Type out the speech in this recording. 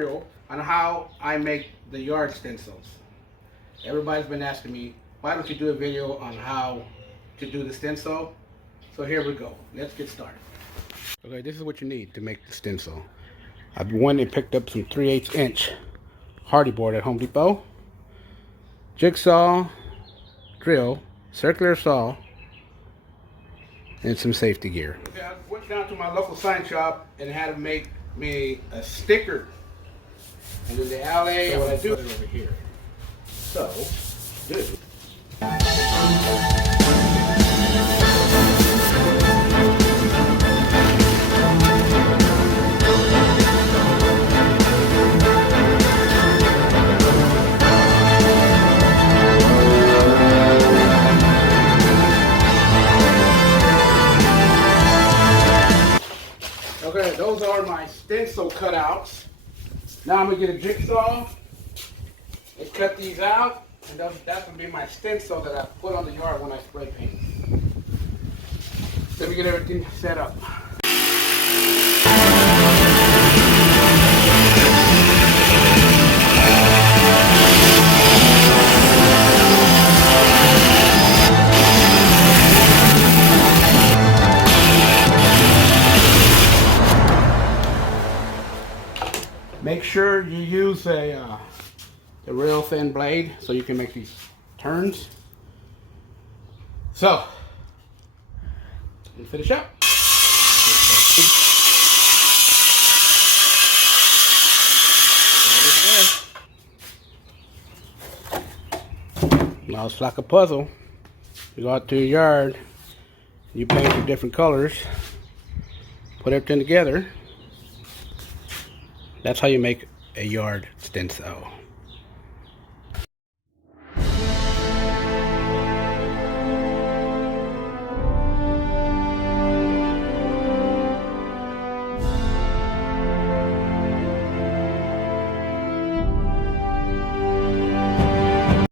tutorial on how I make the yard stencils. Everybody's been asking me, why don't you do a video on how to do the stencil? So here we go. Let's get started. Okay, this is what you need to make the stencil. I went and picked up some 3/8 inch hardy board at Home Depot, jigsaw, drill, circular saw, and some safety gear. Okay, I went down to my local sign shop and had them make me a sticker. And then the alley, what I do is over here. So, do. Okay, those are my stencil cutouts. Now I'm gonna get a jigsaw and cut these out, and that's gonna be my stencil that I put on the yard when I spray paint. Let me get everything set up. Make sure you use a real thin blade so you can make these turns. So, let's finish up. Now it's like a puzzle. You go out to your yard, you paint your different colors, put everything together. That's how you make a yard stencil.